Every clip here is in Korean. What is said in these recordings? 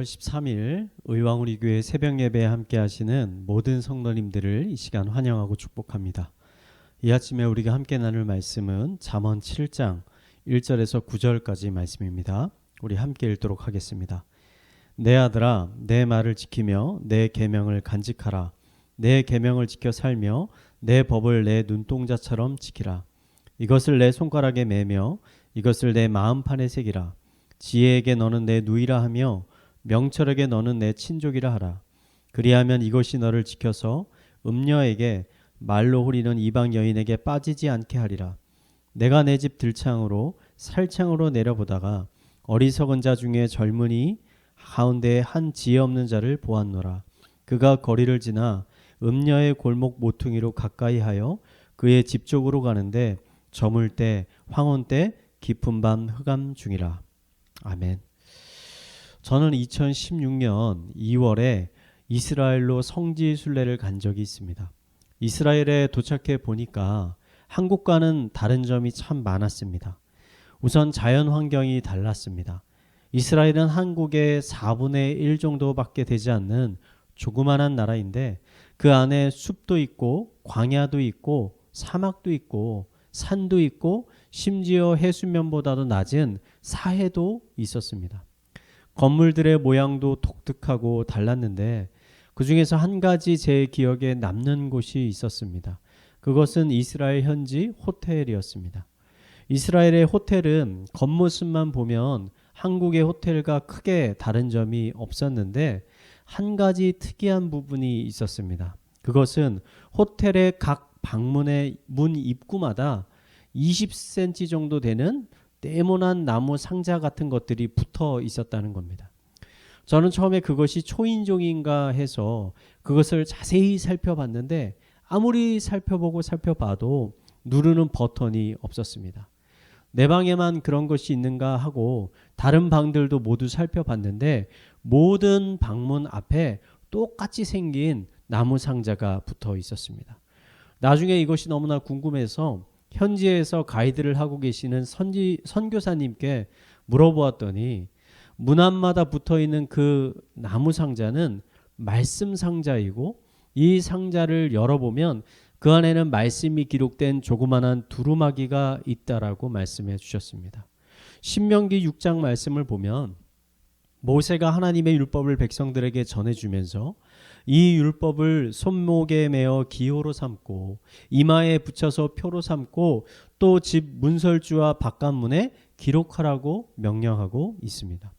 5월 13일 의왕우리교회 새벽예배에 함께 하시는 모든 성도님들을 이 시간 환영하고 축복합니다. 이 아침에 우리가 함께 나눌 말씀은 잠언 7장 1절에서 9절까지 말씀입니다. 우리 함께 읽도록 하겠습니다. 내 아들아, 내 말을 지키며 내 계명을 간직하라. 내 계명을 지켜 살며 내 법을 내 눈동자처럼 지키라. 이것을 내 손가락에 매며 이것을 내 마음판에 새기라. 지혜에게 너는 내 누이라 하며 명철에게 너는 내 친족이라 하라. 그리하면 이것이 너를 지켜서 음녀에게 말로 후리는 이방 여인에게 빠지지 않게 하리라. 내가 내 집 들창으로 살창으로 내려보다가 어리석은 자 중에 젊은이 가운데에 한 지혜 없는 자를 보았노라. 그가 거리를 지나 음녀의 골목 모퉁이로 가까이 하여 그의 집 쪽으로 가는데 저물 때 황혼 때 깊은 밤 흑암 중이라. 아멘. 저는 2016년 2월에 이스라엘로 성지 순례를 간 적이 있습니다. 이스라엘에 도착해 보니까 한국과는 다른 점이 참 많았습니다. 우선 자연 환경이 달랐습니다. 이스라엘은 한국의 4분의 1 정도밖에 되지 않는 조그만한 나라인데 그 안에 숲도 있고 광야도 있고 사막도 있고 산도 있고 심지어 해수면보다도 낮은 사해도 있었습니다. 건물들의 모양도 독특하고 달랐는데 그 중에서 한 가지 제 기억에 남는 곳이 있었습니다. 그것은 이스라엘 현지 호텔이었습니다. 이스라엘의 호텔은 겉모습만 보면 한국의 호텔과 크게 다른 점이 없었는데 한 가지 특이한 부분이 있었습니다. 그것은 호텔의 각 방문의 문 입구마다 20cm 정도 되는 네모난 나무 상자 같은 것들이 붙어 있었다는 겁니다. 저는 처음에 그것이 초인종인가 해서 그것을 자세히 살펴봤는데 아무리 살펴봐도 누르는 버튼이 없었습니다. 내 방에만 그런 것이 있는가 하고 다른 방들도 모두 살펴봤는데 모든 방문 앞에 똑같이 생긴 나무 상자가 붙어 있었습니다. 나중에 이것이 너무나 궁금해서 현지에서 가이드를 하고 계시는 선교사님께 물어보았더니 문 앞마다 붙어있는 그 나무 상자는 말씀 상자이고 이 상자를 열어보면 그 안에는 말씀이 기록된 조그만한 두루마기가 있다라고 말씀해 주셨습니다. 신명기 6장 말씀을 보면 모세가 하나님의 율법을 백성들에게 전해주면서 이 율법을 손목에 매어 기호로 삼고 이마에 붙여서 표로 삼고 또 집 문설주와 바깥문에 기록하라고 명령하고 있습니다.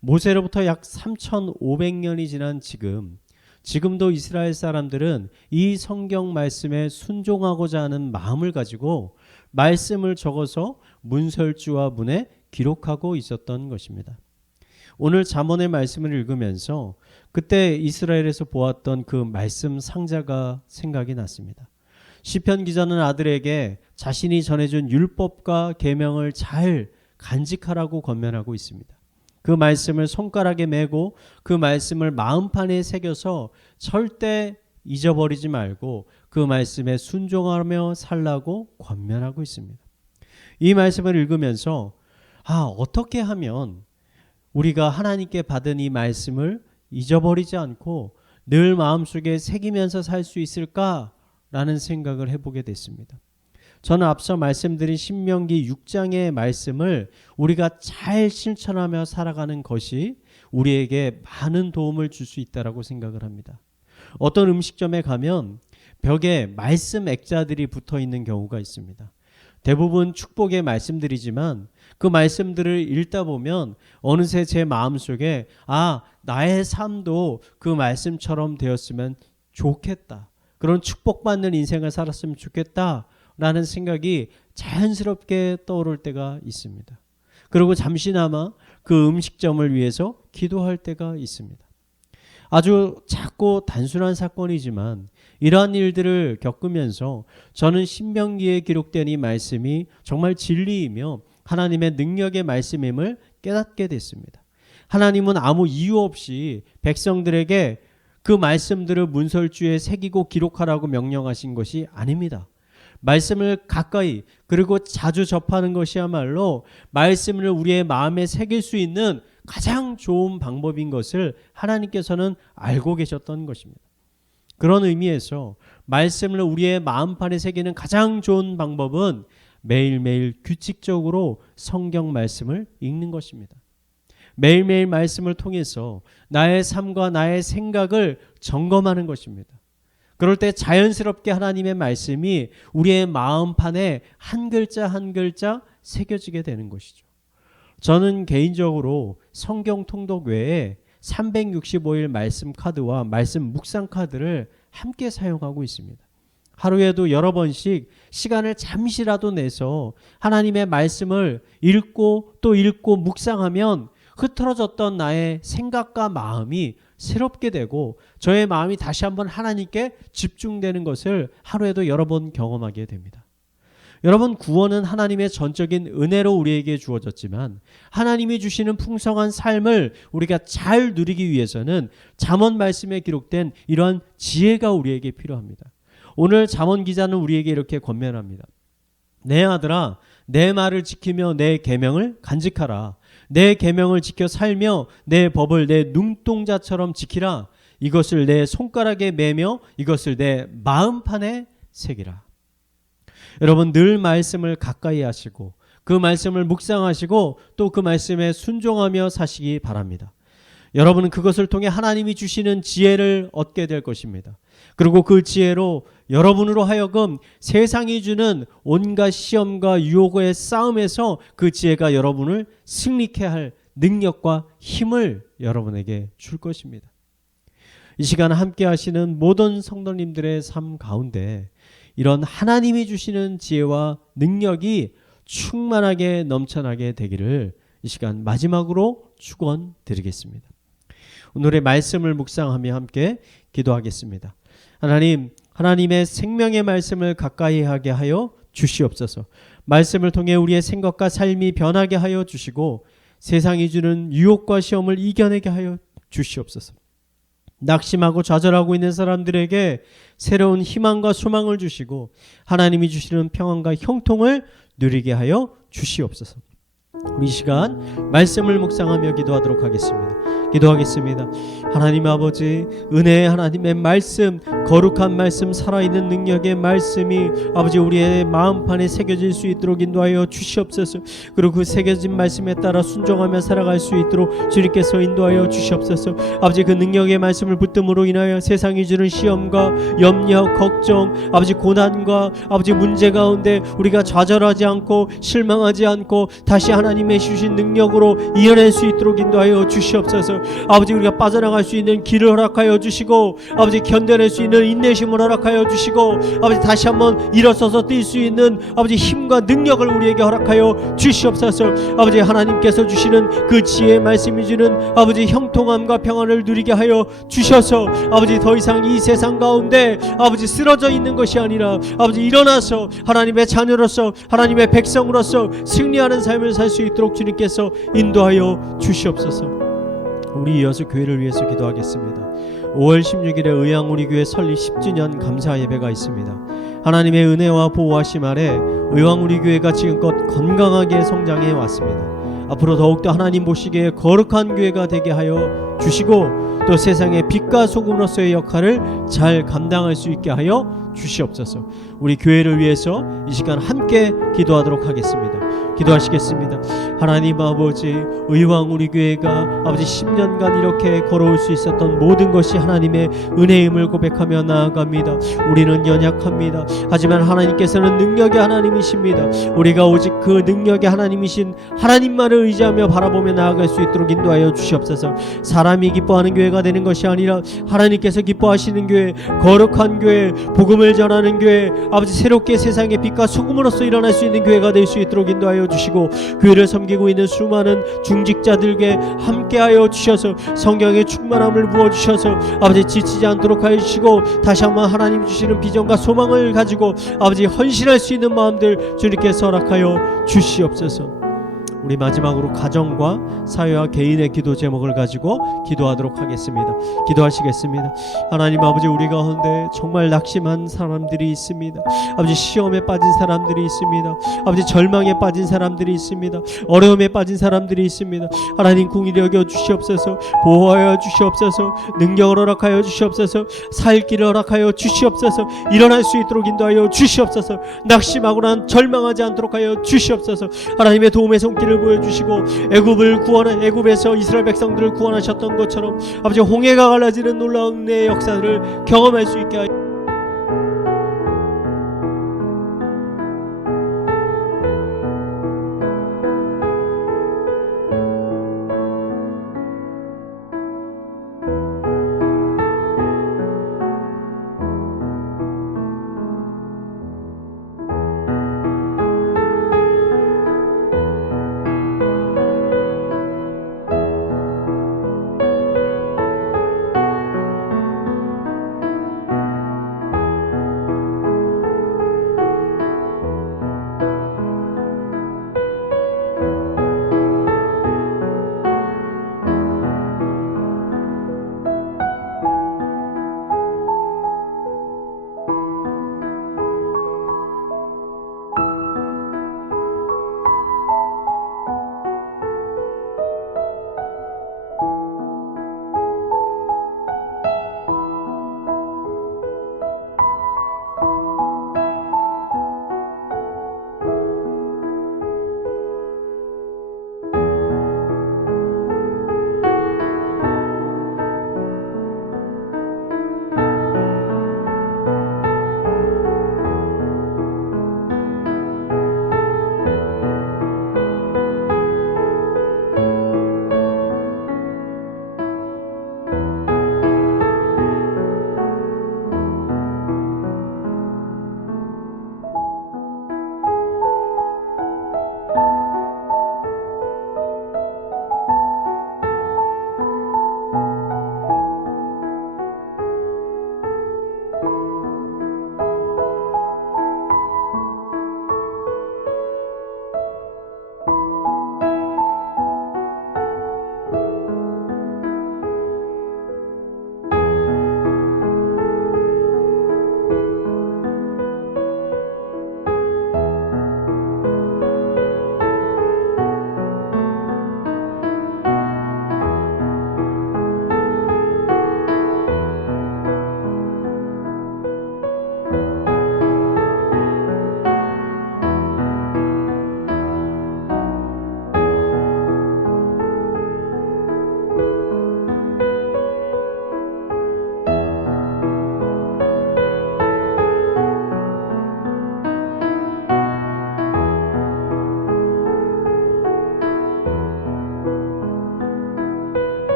모세로부터 약 3,500년이 지난 지금도 이스라엘 사람들은 이 성경 말씀에 순종하고자 하는 마음을 가지고 말씀을 적어서 문설주와 문에 기록하고 있었던 것입니다. 오늘 잠언의 말씀을 읽으면서 그때 이스라엘에서 보았던 그 말씀 상자가 생각이 났습니다. 시편 기자는 아들에게 자신이 전해준 율법과 계명을 잘 간직하라고 권면하고 있습니다. 그 말씀을 손가락에 메고 그 말씀을 마음판에 새겨서 절대 잊어버리지 말고 그 말씀에 순종하며 살라고 권면하고 있습니다. 이 말씀을 읽으면서 어떻게 하면 우리가 하나님께 받은 이 말씀을 잊어버리지 않고 늘 마음속에 새기면서 살 수 있을까라는 생각을 해보게 됐습니다. 저는 앞서 말씀드린 신명기 6장의 말씀을 우리가 잘 실천하며 살아가는 것이 우리에게 많은 도움을 줄 수 있다고 생각을 합니다. 어떤 음식점에 가면 벽에 말씀 액자들이 붙어 있는 경우가 있습니다. 대부분 축복의 말씀들이지만 그 말씀들을 읽다 보면 어느새 제 마음속에 나의 삶도 그 말씀처럼 되었으면 좋겠다. 그런 축복받는 인생을 살았으면 좋겠다. 라는 생각이 자연스럽게 떠오를 때가 있습니다. 그리고 잠시나마 그 음식점을 위해서 기도할 때가 있습니다. 아주 작고 단순한 사건이지만 이러한 일들을 겪으면서 저는 신명기에 기록된 이 말씀이 정말 진리이며 하나님의 능력의 말씀임을 깨닫게 됐습니다. 하나님은 아무 이유 없이 백성들에게 그 말씀들을 문설주에 새기고 기록하라고 명령하신 것이 아닙니다. 말씀을 가까이 그리고 자주 접하는 것이야말로 말씀을 우리의 마음에 새길 수 있는 가장 좋은 방법인 것을 하나님께서는 알고 계셨던 것입니다. 그런 의미에서 말씀을 우리의 마음판에 새기는 가장 좋은 방법은 매일매일 규칙적으로 성경 말씀을 읽는 것입니다. 매일매일 말씀을 통해서 나의 삶과 나의 생각을 점검하는 것입니다. 그럴 때 자연스럽게 하나님의 말씀이 우리의 마음판에 한 글자 한 글자 새겨지게 되는 것이죠. 저는 개인적으로 성경 통독 외에 365일 말씀 카드와 말씀 묵상 카드를 함께 사용하고 있습니다. 하루에도 여러 번씩 시간을 잠시라도 내서 하나님의 말씀을 읽고 또 읽고 묵상하면 흐트러졌던 나의 생각과 마음이 새롭게 되고 저의 마음이 다시 한번 하나님께 집중되는 것을 하루에도 여러 번 경험하게 됩니다. 여러분, 구원은 하나님의 전적인 은혜로 우리에게 주어졌지만 하나님이 주시는 풍성한 삶을 우리가 잘 누리기 위해서는 잠언 말씀에 기록된 이러한 지혜가 우리에게 필요합니다. 오늘 잠언 기자는 우리에게 이렇게 권면합니다. 내 아들아, 내 말을 지키며 내 계명을 간직하라. 내 계명을 지켜 살며 내 법을 내 눈동자처럼 지키라. 이것을 내 손가락에 매며 이것을 내 마음판에 새기라. 여러분, 늘 말씀을 가까이 하시고 그 말씀을 묵상하시고 또 그 말씀에 순종하며 사시기 바랍니다. 여러분은 그것을 통해 하나님이 주시는 지혜를 얻게 될 것입니다. 그리고 그 지혜로 여러분으로 하여금 세상이 주는 온갖 시험과 유혹의 싸움에서 그 지혜가 여러분을 승리케 할 능력과 힘을 여러분에게 줄 것입니다. 이 시간 함께 하시는 모든 성도님들의 삶 가운데 이런 하나님이 주시는 지혜와 능력이 충만하게 넘쳐나게 되기를 이 시간 마지막으로 축원드리겠습니다. 오늘의 말씀을 묵상하며 함께 기도하겠습니다. 하나님, 하나님의 생명의 말씀을 가까이 하게 하여 주시옵소서. 말씀을 통해 우리의 생각과 삶이 변하게 하여 주시고 세상이 주는 유혹과 시험을 이겨내게 하여 주시옵소서. 낙심하고 좌절하고 있는 사람들에게 새로운 희망과 소망을 주시고 하나님이 주시는 평안과 형통을 누리게 하여 주시옵소서. 우리 시간 말씀을 묵상하며 기도하도록 하겠습니다. 기도하겠습니다. 하나님 아버지, 은혜의 하나님의 말씀, 거룩한 말씀, 살아있는 능력의 말씀이 아버지 우리의 마음판에 새겨질 수 있도록 인도하여 주시옵소서. 그리고 그 새겨진 말씀에 따라 순종하며 살아갈 수 있도록 주님께서 인도하여 주시옵소서. 아버지, 그 능력의 말씀을 붙듦으로 인하여 세상이 주는 시험과 염려, 걱정, 아버지 고난과 아버지 문제 가운데 우리가 좌절하지 않고 실망하지 않고 다시 하나님의 주신 능력으로 이겨낼 수 있도록 인도하여 주시옵소서. 아버지, 우리가 빠져나갈 수 있는 길을 허락하여 주시고 아버지 견뎌낼 수 있는 인내심을 허락하여 주시고 아버지 다시 한번 일어서서 뛸 수 있는 아버지 힘과 능력을 우리에게 허락하여 주시옵소서. 아버지, 하나님께서 주시는 그 지혜의 말씀이 주는 아버지 형통함과 평안을 누리게 하여 주셔서 아버지 더 이상 이 세상 가운데 아버지 쓰러져 있는 것이 아니라 아버지 일어나서 하나님의 자녀로서 하나님의 백성으로서 승리하는 삶을 살 수 있도록 주님께서 인도하여 주시옵소서. 우리 이어서 교회를 위해서 기도하겠습니다. 5월 16일에 의왕우리교회 설립 10주년 감사 예배가 있습니다. 하나님의 은혜와 보호하심 아래 의왕우리교회가 지금껏 건강하게 성장해 왔습니다. 앞으로 더욱더 하나님 보시기에 거룩한 교회가 되게 하여 주시고 또 세상의 빛과 소금으로서의 역할을 잘 감당할 수 있게 하여 주시옵소서. 우리 교회를 위해서 이 시간 함께 기도하도록 하겠습니다. 기도하시겠습니다. 하나님 아버지, 의왕우리교회가 아버지 10년간 이렇게 걸어올 수 있었던 모든 것이 하나님의 은혜임을 고백하며 나아갑니다. 우리는 연약합니다. 하지만 하나님께서는 능력의 하나님이십니다. 우리가 오직 그 능력의 하나님이신 하나님만을 의지하며 바라보며 나아갈 수 있도록 인도하여 주시옵소서. 사람이 기뻐하는 교회가 되는 것이 아니라 하나님께서 기뻐하시는 교회, 거룩한 교회, 복음을 전하는 교회, 아버지 새롭게 세상의 빛과 소금으로서 일어날 수 있는 교회가 될 수 있도록 인도하여 주시고 교회를 섬기고 있는 수많은 중직자들에게 함께하여 주셔서 성령의 충만함을 부어주셔서 아버지 지치지 않도록 하여 주시고 다시 한번 하나님 주시는 비전과 소망을 가지고 아버지 헌신할 수 있는 마음들 주님께서 허락하여 주시옵소서. 우리 마지막으로 가정과 사회와 개인의 기도 제목을 가지고 기도하도록 하겠습니다. 기도하시겠습니다. 하나님 아버지, 우리 가운데 정말 낙심한 사람들이 있습니다. 아버지, 시험에 빠진 사람들이 있습니다. 아버지, 절망에 빠진 사람들이 있습니다. 어려움에 빠진 사람들이 있습니다. 하나님 긍휼히 여겨 주시옵소서. 보호하여 주시옵소서. 능력을 허락하여 주시옵소서. 살 길을 허락하여 주시옵소서. 일어날 수 있도록 인도하여 주시옵소서. 낙심하거나 절망하지 않도록 하여 주시옵소서. 하나님의 도움의 손길을 보여주시고 애굽에서 이스라엘 백성들을 구원하셨던 것처럼 아버지, 홍해가 갈라지는 놀라운 은혜의 역사를 경험할 수 있게 하여